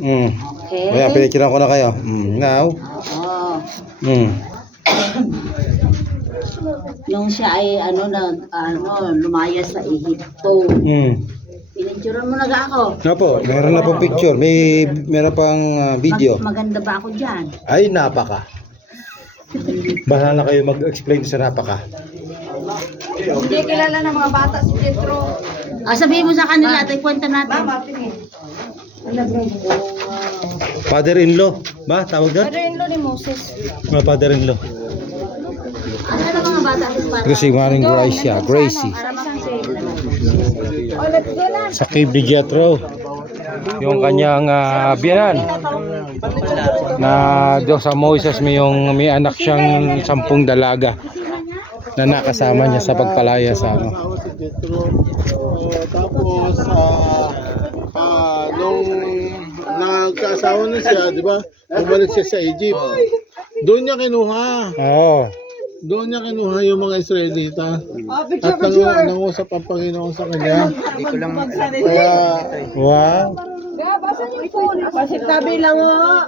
Okay. Kaya pinicturean ko na kayo. Now. Oo. Mm. Nung siya ay lumayas sa Ehipto. Pinicturean mo na ako. Nga po, meron na pong picture. Meron pang video. Maganda ba ako dyan? Ay, napaka. Bahala na kayo mag-explain sa napaka. Hindi kilala ng mga bata si Pietro. Sabihin mo sa kanila, tayo kwenta natin. Mama, tingin. Father-in-law. Ba? Tawag doon? Padre-in-law ni Moses. Mga father-in-law. Ano ng mga bata? Kasi maring Gracie. Oh, let's go na. Sa cave ni Jethro. Yung kanyang biyanan. Na Diyos sa Moises may anak siyang 10 dalaga na nakasama niya sa pagpalaya sa ano. Tapos nung nagkaasawa na siya, di ba? Bumalik siya sa Egypt. Doon niya kinuha. Oo. Doon niya kinuha yung mga Israelita. At nangusap ang Panginoon sa kanya. Kaya Wow. Basa niyo phone. Pasitabi lang ho.